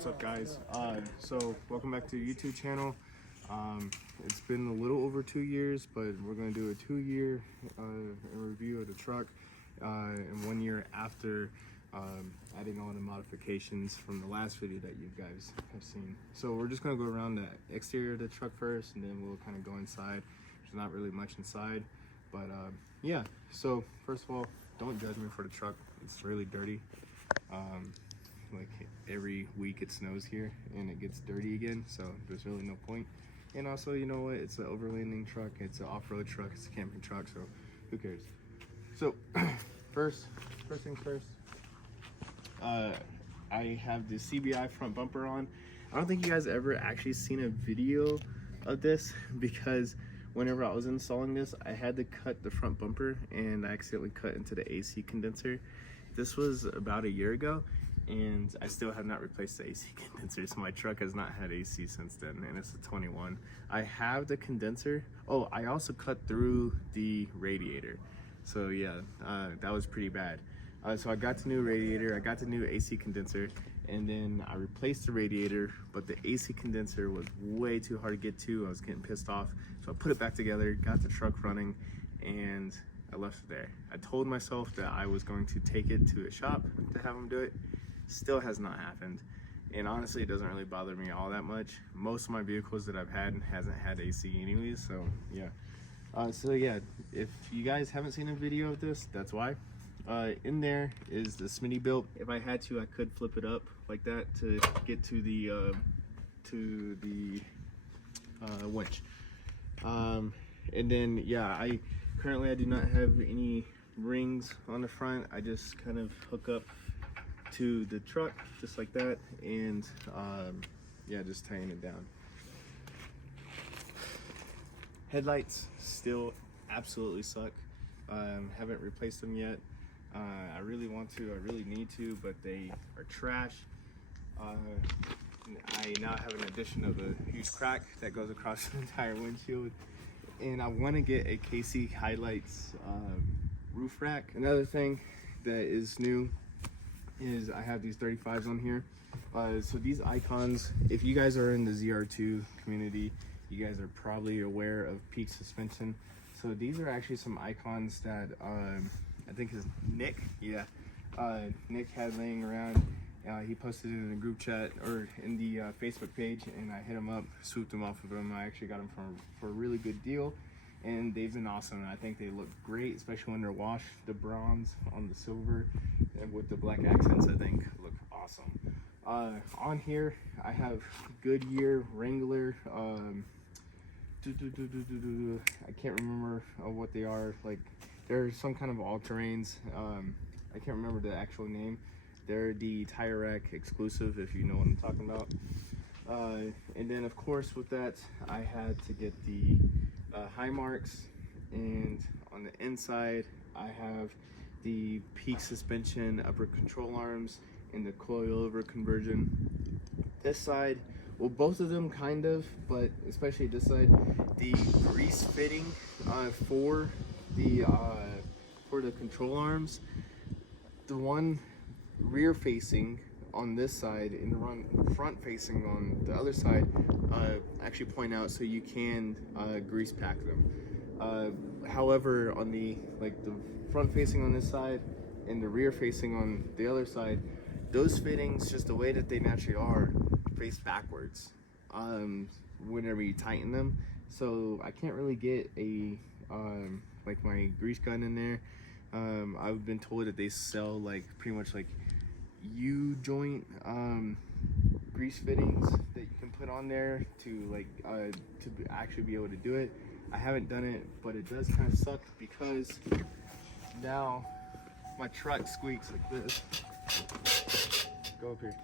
What's up, guys? So welcome back to the YouTube channel. It's been a little over 2 years, but we're going to do a 2-year review of the truck and 1 year after adding all the modifications from the last video that you guys have seen. So we're just going to go around the exterior of the truck first, and then we'll kind of go inside. There's not really much inside, but yeah. So first of all, don't judge me for the truck. It's really dirty. Like every week it snows here and it gets dirty again, so there's really no point. And also, you know what, it's an overlanding truck, it's an off-road truck, it's a camping truck, so who cares? So first things first, I have the CBI front bumper on. I don't think you guys ever actually seen a video of this, because whenever I was installing this, I had to cut the front bumper and I accidentally cut into the AC condenser. This was about a year ago, and I still have not replaced the AC condenser, so my truck has not had AC since then, and it's a 21. I have the condenser. Oh, I also cut through the radiator, so yeah, that was pretty bad. So I got the new radiator, I got the new AC condenser, and then I replaced the radiator, but the AC condenser was way too hard to get to. I was getting pissed off, so I put it back together, got the truck running, and I left it there. I told myself that I was going to take it to a shop to have them do it. Still has not happened, and honestly it doesn't really bother me all that much. Most of my vehicles that I've had hasn't had AC anyways, so yeah. So yeah, if you guys haven't seen a video of this, that's why. In there is the Smitty built. If I had to, I could flip it up like that to get to the winch. And then yeah, I do not have any rings on the front. I just kind of hook up to the truck just like that, and yeah, just tying it down. Headlights still absolutely suck. Haven't replaced them yet. I really want to, I really need to, but they are trash. I now have an addition of a huge crack that goes across the entire windshield, and I want to get a KC Highlights roof rack. Another thing that is new is I have these 35s on here. So these icons, if you guys are in the ZR2 community, you guys are probably aware of peak suspension. So these are actually some icons that I think is Nick, yeah, Nick had laying around. He posted it in the group chat or in the Facebook page, and I hit him up, swooped them off of him. I actually got them for a really good deal, and they've been awesome. I think they look great, especially when they're washed. The bronze on the silver and with the black accents, I think look awesome. On here I have Goodyear, Wrangler, I can't remember what they are. Like, they're some kind of all-terrains. I can't remember the actual name. They're the Tire Rack exclusive, if you know what I'm talking about. And then of course with that, I had to get the high marks, and on the inside I have the peak suspension upper control arms and the coilover conversion. This side, well, both of them kind of, but especially this side, the grease fitting for the control arms, the one rear facing on this side and the one front facing on the other side actually point out, so you can grease pack them. However, on the front facing on this side and the rear facing on the other side, those fittings, just the way that they naturally are, face backwards whenever you tighten them. So I can't really get a like my grease gun in there. I've been told that they sell like pretty much like U-joint grease fittings that you can put on there to to actually be able to do it. I haven't done it, but it does kind of suck because now my truck squeaks like this. Go up here.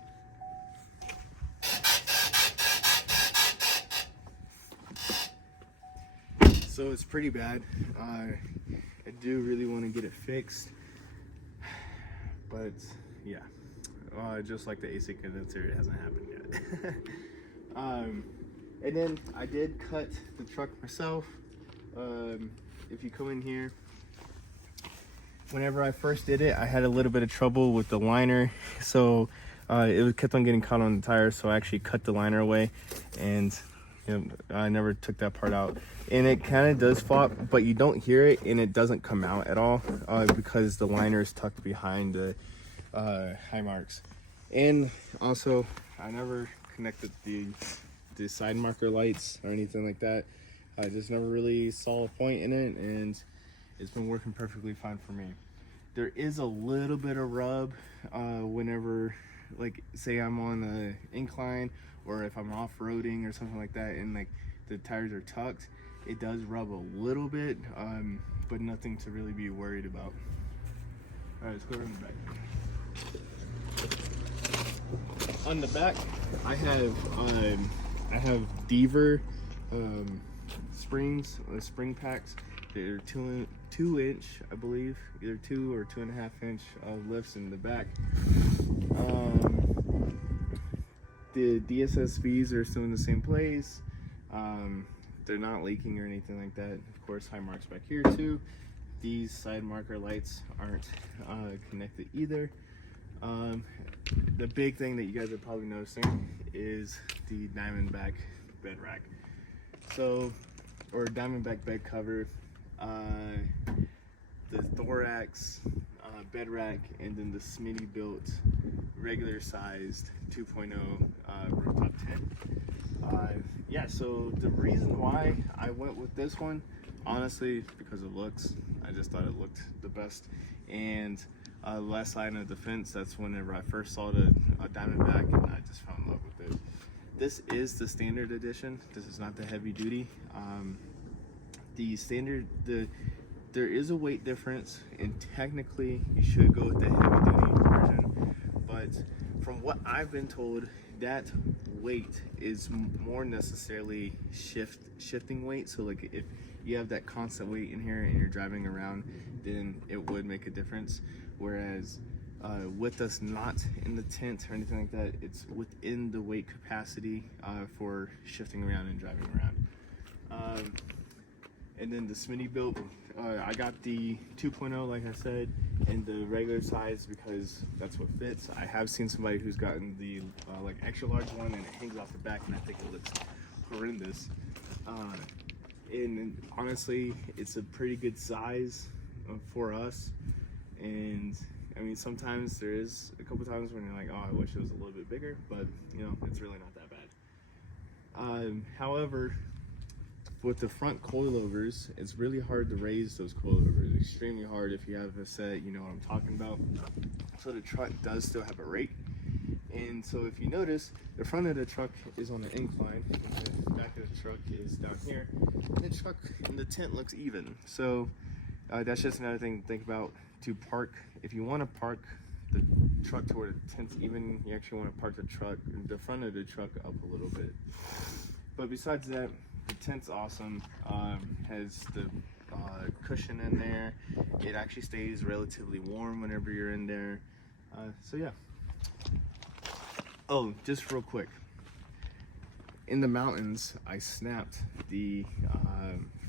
So it's pretty bad. I do really want to get it fixed, but yeah, just like the AC condenser, it hasn't happened yet. And then I did cut the truck myself. If you come in here, whenever I first did it, I had a little bit of trouble with the liner, so it kept on getting caught on the tire, so I actually cut the liner away, and I never took that part out. And it kind of does flop, but you don't hear it, and it doesn't come out at all because the liner is tucked behind the high marks. And also, I never connected the side marker lights or anything like that. I just never really saw a point in it, and it's been working perfectly fine for me. There is a little bit of rub whenever, like, say I'm on an incline, or if I'm off-roading or something like that, and like the tires are tucked, it does rub a little bit, but nothing to really be worried about. All right, let's go around the back. On the back, I have Deaver springs, spring packs. They're 2-inch, I believe, either 2 or 2.5 inch lifts in the back. The DSSVs are still in the same place. They're not leaking or anything like that. Of course, high marks back here too. These side marker lights aren't connected either. The big thing that you guys are probably noticing is the Diamondback bed rack. So, or Diamondback bed cover, the thorax, bed rack, and then the Smitty built regular sized 2.0 rooftop tent. Yeah, so the reason why I went with this one, honestly, because of looks. I just thought it looked the best, and last line of defense, that's whenever I first saw the Diamondback, and I just fell in love with it. This is the standard edition. This is not the heavy duty. The standard, there is a weight difference, and technically you should go with the heavy duty version, but from what I've been told, that weight is more necessarily shifting weight. So like if you have that constant weight in here and you're driving around, then it would make a difference. Whereas with us not in the tent or anything like that, it's within the weight capacity for shifting around and driving around. And then the Smitty built, I got the 2.0, like I said, and the regular size because that's what fits. I have seen somebody who's gotten the like extra large one, and it hangs off the back, and I think it looks horrendous. And honestly, it's a pretty good size for us. And I mean, sometimes there is a couple times when you're like, oh, I wish it was a little bit bigger, but it's really not that bad. However, with the front coilovers, it's really hard to raise those coilovers. Extremely hard if you have a set, you know what I'm talking about. So the truck does still have a rake. And so if you notice, the front of the truck is on an incline, and the back of the truck is down here. And the truck and the tent looks even. So that's just another thing to think about. To park, if you want to park the truck to where the tent's even, you actually want to park the front of the truck up a little bit. But besides that, the tent's awesome. Has the cushion in there. It actually stays relatively warm whenever you're in there. So yeah. Oh, just real quick. In the mountains, I snapped the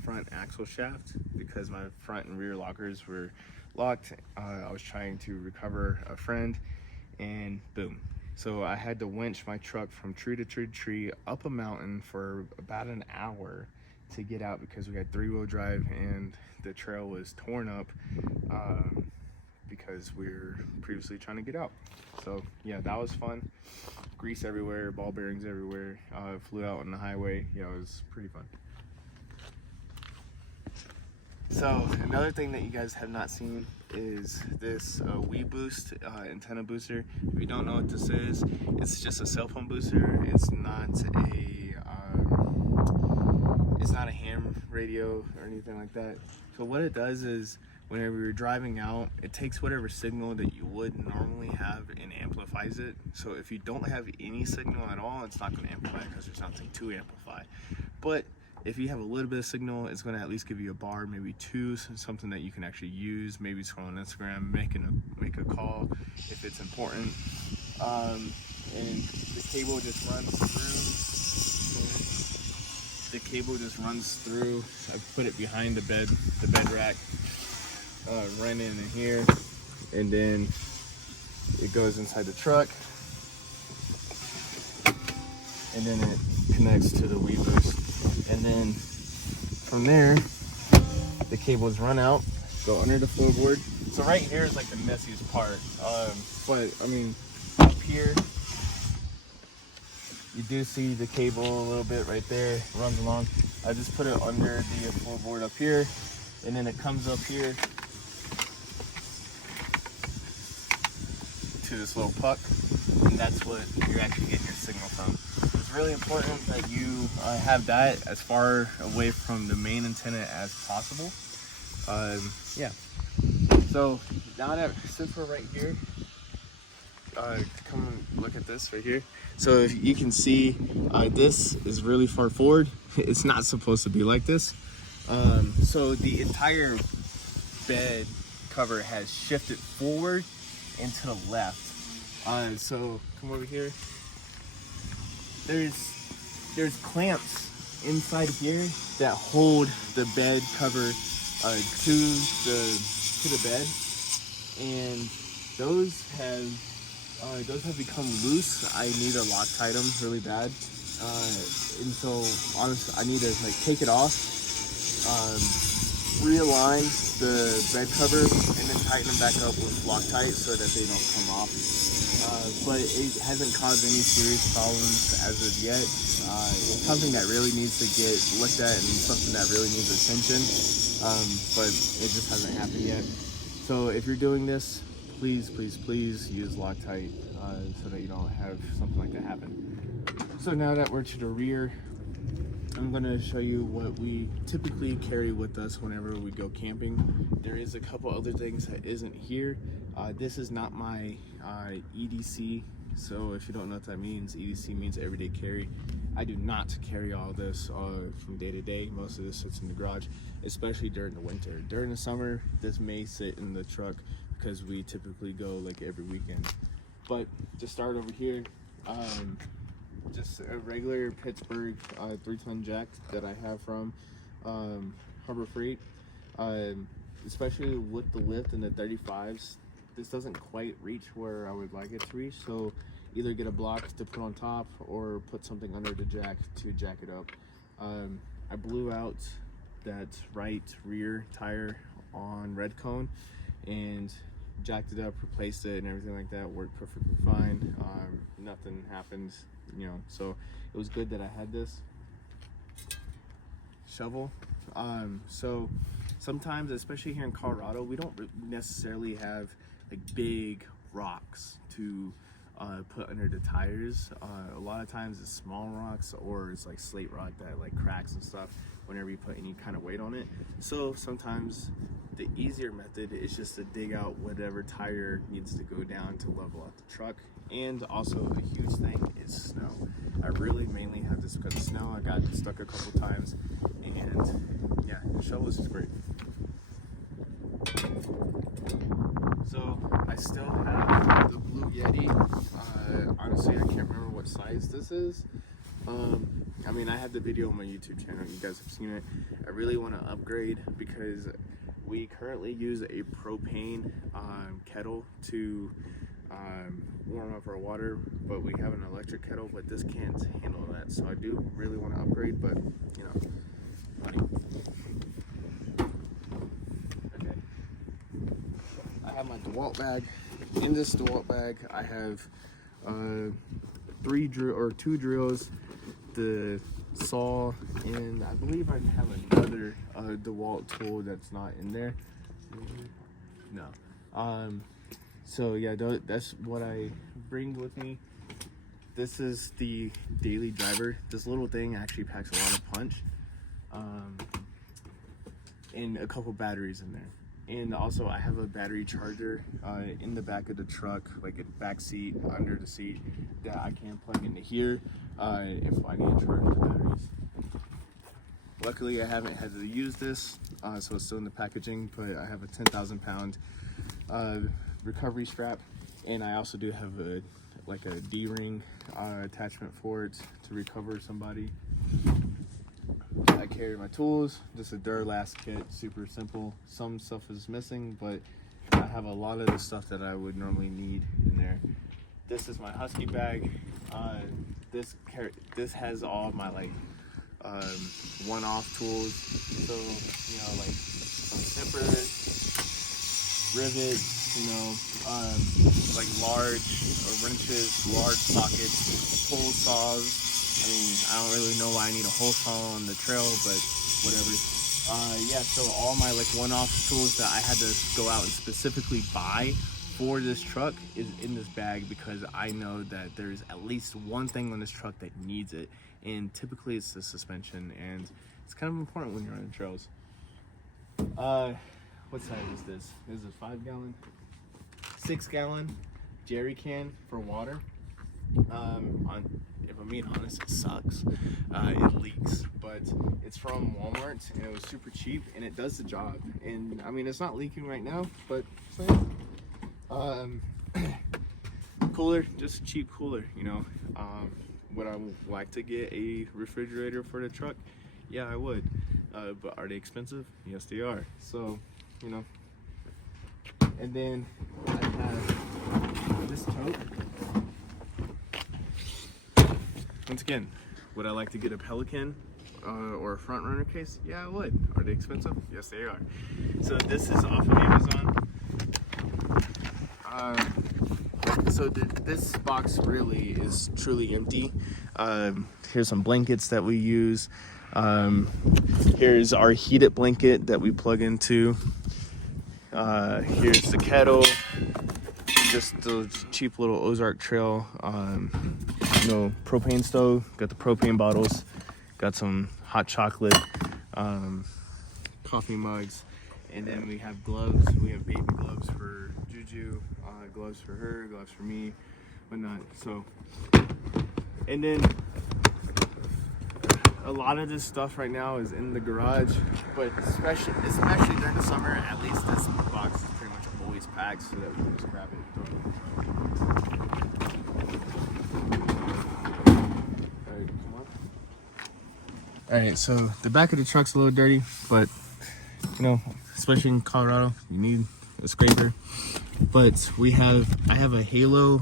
front axle shaft because my front and rear lockers were locked. I was trying to recover a friend, and boom. So I had to winch my truck from tree to tree to tree up a mountain for about an hour to get out because we had 3-wheel drive and the trail was torn up because we were previously trying to get out. So yeah, that was fun. Grease everywhere, ball bearings everywhere. Flew out on the highway. Yeah, it was pretty fun. So another thing that you guys have not seen is this WeBoost antenna booster. If you don't know what this is, it's just a cell phone booster. It's not a ham radio or anything like that. So what it does is, whenever you're driving out, it takes whatever signal that you would normally have and amplifies it. So if you don't have any signal at all, it's not going to amplify because there's nothing to amplify. But if you have a little bit of signal, it's going to at least give you a bar, maybe two, something that you can actually use, maybe scroll on Instagram, make a call if it's important. And the cable just runs through. The cable just runs through. I put it behind the bed rack, run in here, and then it goes inside the truck. and then it connects to the weavers. And then from there, the cables run out, go under the floorboard. So right here is like the messiest part. But I mean, up here, you do see the cable a little bit right there, runs along. I just put it under the floorboard up here, and then it comes up here to this little puck, and that's what you're actually getting your signal from. It's really important that you have that as far away from the main antenna as possible. Yeah. So now that since we're right here, come and look at this right here. So if you can see, this is really far forward. It's not supposed to be like this. So the entire bed cover has shifted forward and to the left. So come over here. There's clamps inside here that hold the bed cover to the bed, and those have become loose. I need to Loctite them really bad, and so honestly, I need to like take it off, realign the bed cover, and then tighten them back up with Loctite so that they don't come off. But it hasn't caused any serious problems as of yet. It's something that really needs to get looked at and something that really needs attention, but it just hasn't happened yet. So if you're doing this, please use Loctite so that you don't have something like that happen. So now that we're to the rear, I'm going to show you what we typically carry with us whenever we go camping. There is a couple other things that isn't here. This is not my EDC, so if you don't know what that means, EDC means everyday carry. I do not carry all this from day to day. Most of this sits in the garage, especially during the winter. During the summer, this may sit in the truck because we typically go like every weekend. But to start over here, just a regular Pittsburgh 3-ton jack that I have from Harbor Freight. Especially with the lift and the 35s, this doesn't quite reach where I would like it to reach, so either get a block to put on top or put something under the jack to jack it up. I blew out that right rear tire on red cone and jacked it up, replaced it, and everything like that worked perfectly fine. Nothing happened, you know, so it was good that I had this shovel. So sometimes, especially here in Colorado, we don't necessarily have like big rocks to put under the tires. A lot of times it's small rocks, or it's like slate rock that like cracks and stuff whenever you put any kind of weight on it. So sometimes the easier method is just to dig out whatever tire needs to go down to level out the truck. And also a huge thing is snow. I really mainly have this because of snow. I got stuck a couple times, and yeah, the shovel is just great. So I still have the Blue Yeti. Honestly, I can't remember what size this is. I mean, I have the video on my YouTube channel. You guys have seen it. I really want to upgrade because we currently use a propane kettle to warm up our water, but we have an electric kettle, but this can't handle that. So I do really want to upgrade, but you know, money. Okay. I have my DeWalt bag. In this DeWalt bag, I have 2 drills, the saw, and I believe I have another DeWalt tool that's not in there. No. So yeah, that's what I bring with me. This is the daily driver. This little thing actually packs a lot of punch, and a couple batteries in there. And also I have a battery charger in the back of the truck, like a back seat, under the seat, that I can plug into here if I need to charge the batteries. Luckily I haven't had to use this, so it's still in the packaging, but I have a 10,000 pound recovery strap, and I also do have a D-ring attachment for it to recover somebody. I carry my tools, just a Duralast kit, super simple. Some stuff is missing, but I have a lot of the stuff that I would normally need in there. This is my Husky bag. this has all my like one-off tools. So like some snippers, rivets, like large wrenches, large sockets, hole saws. I mean, I don't really know why I need a hole saw on the trail, but whatever. Yeah, so all my like one-off tools that I had to go out and specifically buy for this truck is in this bag, because I know that there's at least one thing on this truck that needs it, and typically it's the suspension, and it's kind of important when you're on the trails. What size is this? This is a 5-gallon, 6-gallon jerry can for water. If I'm being honest, it sucks. It leaks, but it's from Walmart and it was super cheap and it does the job. And I mean, it's not leaking right now, but cooler, just a cheap cooler, Would I like to get a refrigerator for the truck? Yeah, I would. But are they expensive? Yes, they are. So, and then I have this tote. Once again, would I like to get a Pelican or a front runner case? Yeah, I would. Are they expensive? Yes, they are. So this is off of Amazon. So this box really is truly empty. Here's some blankets that we use. Here's our heated blanket that we plug into. Here's the kettle. Just the cheap little Ozark Trail, propane stove. Got the propane bottles. Got some hot chocolate, coffee mugs, and then we have gloves. We have baby gloves for Juju, gloves for her, gloves for me, whatnot. So, and then a lot of this stuff right now is in the garage, but especially during the summer, at least this box is pretty much always packed, so that we can just grab it and throw it in the truck. Alright, come on. Alright, so the back of the truck's a little dirty, but especially in Colorado, you need a scraper. But I have a Halo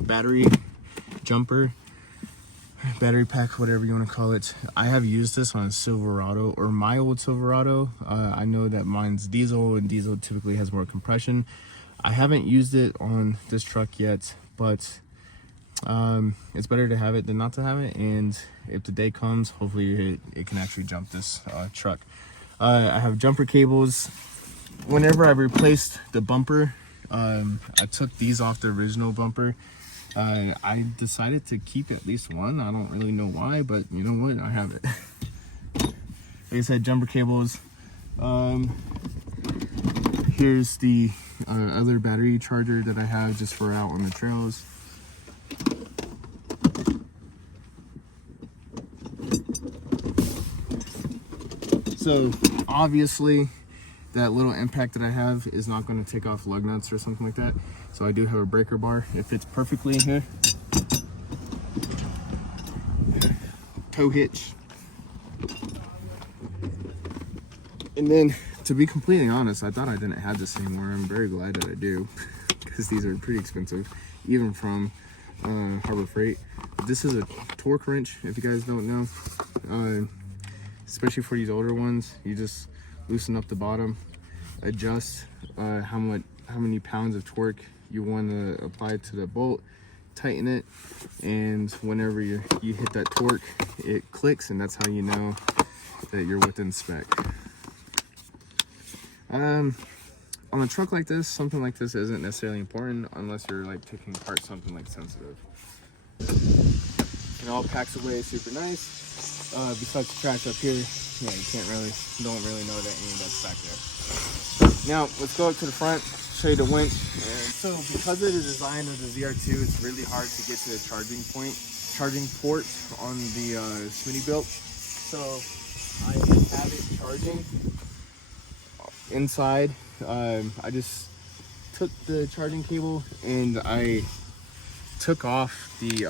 battery jumper, battery pack, whatever you want to call it. I have used this on a Silverado, or my old Silverado. I know that mine's diesel, and diesel typically has more compression. I haven't used it on this truck yet, but it's better to have it than not to have it. And if the day comes, hopefully it can actually jump this truck. I have jumper cables. Whenever I replaced the bumper, I took these off the original bumper. I decided to keep at least one. I don't really know why, but you know what? I have it. Like I said, jumper cables. Here's the other battery charger that I have just for out on the trails. So obviously that little impact that I have is not going to take off lug nuts or something like that. So I do have a breaker bar. It fits perfectly in here. Tow hitch. And then, to be completely honest, I thought I didn't have this anymore. I'm very glad that I do, because these are pretty expensive, even from Harbor Freight. This is a torque wrench, if you guys don't know. Especially for these older ones, you just loosen up the bottom, adjust how many pounds of torque you want to apply to the bolt, tighten it, and whenever you hit that torque, it clicks, and that's how you know that you're within spec. On a truck like this, something like this isn't necessarily important unless you're like taking apart something like sensitive. It all packs away super nice. Besides the trash up here, yeah, you don't really know that any of that's back there. Now let's go up to the front, show you the winch. And so because of the design of the ZR2, it's really hard to get to the charging port on the Smittybilt. So I have it charging inside. I just took the charging cable and I took off the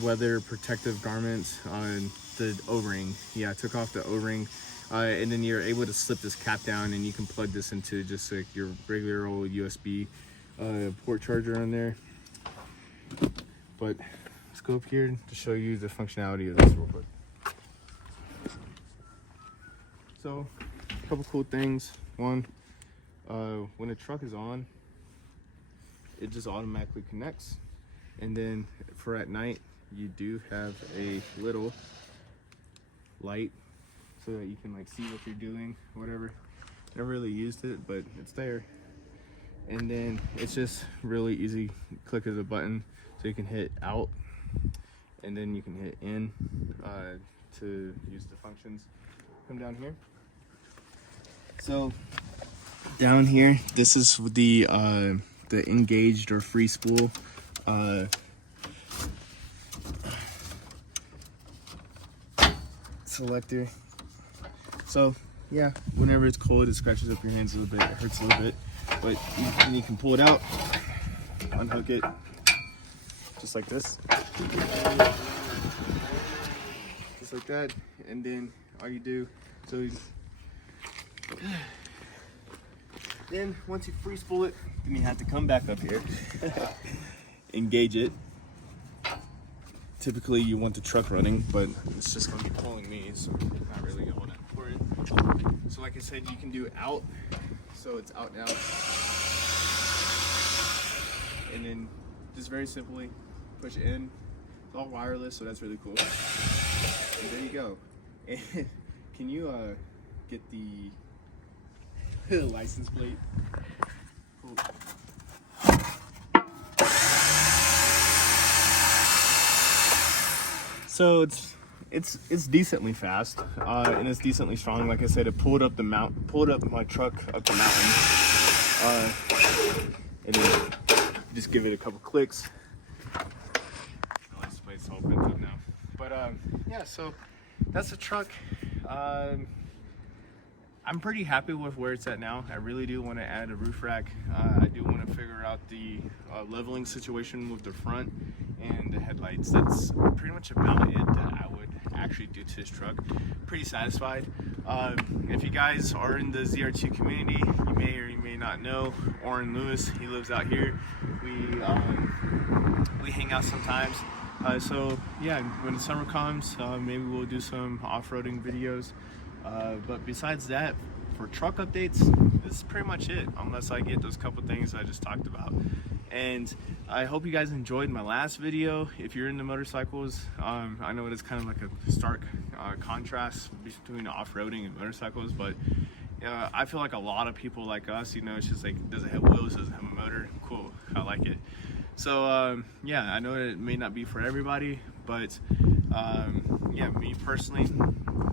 weather protective garments on the O-ring. Yeah, I took off the O-ring, and then you're able to slip this cap down and you can plug this into just like your regular old USB port charger on there. But let's go up here to show you the functionality of this real quick. So, a couple cool things. One, when the truck is on, it just automatically connects. And then for at night, you do have a little light so that you can like see what you're doing, whatever. Never really used it, but it's there. And then it's just really easy. Click of the button, so you can hit out, and then you can hit in to use the functions. Come down here. So down here, this is the engaged or free spool selector. So yeah, whenever it's cold, it scratches up your hands a little bit, it hurts a little bit, but you can pull it out, unhook it, just like this, just like that, and then all you do, then once you free spool it, then you have to come back up here, engage it. Typically you want the truck running, but it's just gonna be pulling me, so I'm not really going to for it. So like I said, you can do out, so it's out now. And then just very simply push in. It's all wireless, so that's really cool. And there you go. And can you get the license plate? Cool. So it's decently fast, and it's decently strong. Like I said, it pulled up my truck up the mountain, and then just give it a couple clicks. The license plate's all bent up now, but yeah. So that's the truck. I'm pretty happy with where it's at now. I really do want to add a roof rack. I do want to figure out the leveling situation with the front and the headlights. That's pretty much about it that I would actually do to this truck. Pretty satisfied. If you guys are in the ZR2 community, you may or you may not know Oren Lewis. He lives out here. We hang out sometimes. So yeah, when the summer comes, maybe we'll do some off-roading videos. But besides that, for truck updates, this is pretty much it, unless I get those couple things I just talked about. And I hope you guys enjoyed my last video. If you're into motorcycles, I know it's kind of like a stark contrast between off-roading and motorcycles, but I feel like a lot of people like us, it's just like, does it have wheels, does it have a motor? Cool, I like it. So yeah, I know it may not be for everybody, but yeah, me personally,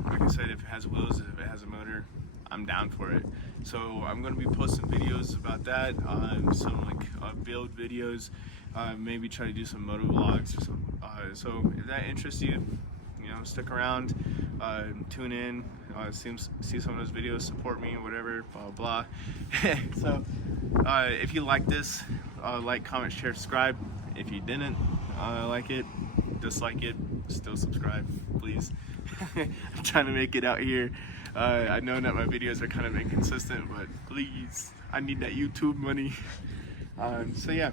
like I said, if it has wheels, if it has a motor, I'm down for it. So I'm going to be posting videos about that, some like build videos, maybe try to do some moto vlogs or something. So if that interests you, stick around, tune in, see some of those videos, support me, whatever, blah blah. So if you like this, like, comment, share, subscribe. If you didn't like it, dislike it, still subscribe, please. I'm trying to make it out here. I know that my videos are kind of inconsistent, but please, I need that YouTube money. So yeah,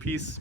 peace.